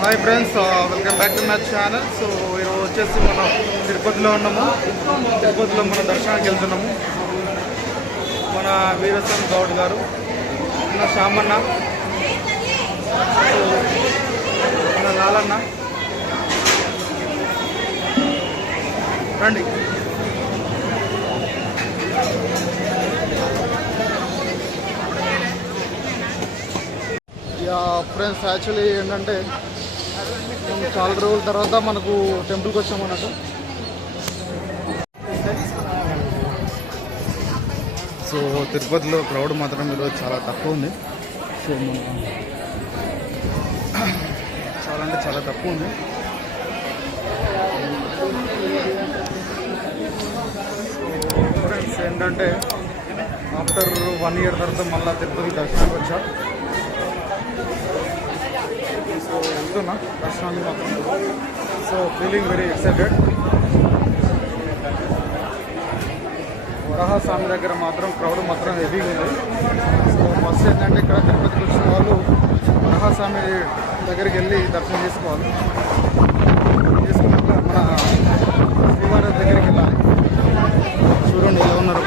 Hi friends, welcome back to my channel. So ఈరోజు వచ్చేసి మనం తిరుపతిలో ఉన్నాము. తిరుపతిలో మనం దర్శనానికి వెళ్తున్నాము. మన వీరస్వామి గౌడ్ గారు, మన శ్యామన్న, మన లాలన్న రండి. ఫ్రెండ్స్, యాక్చువల్లీ ఏంటంటే మేము చాలా రోజుల తర్వాత మనకు టెంపుల్కి వచ్చామన్నట్టు. సో తిరుపతిలో క్రౌడ్ మాత్రం ఈరోజు చాలా తక్కువ ఉంది. సో మన చాలా అంటే చాలా తక్కువ ఉంది. ఫ్రెండ్స్ ఏంటంటే ఆఫ్టర్ 1 year తర్వాత మళ్ళీ తిరుపతి దర్శనానికి వచ్చా. సో వెళ్తున్నా దర్శనాన్ని మాత్రం. So feeling very excited. Varahaswamy దగ్గర మాత్రం క్రౌడ్ మాత్రం హెవీగా ఉంది. సో ఫస్ట్ ఏంటంటే ఇక్కడ తిరుపతికి వచ్చిన వాళ్ళు వరాహస్వామి దగ్గరికి వెళ్ళి దర్శనం చేసుకోవాలి. చేసుకున్నాక మన శ్రీవారి దగ్గరికి వెళ్ళాలి. చూడండి ఎలా ఉన్నారు.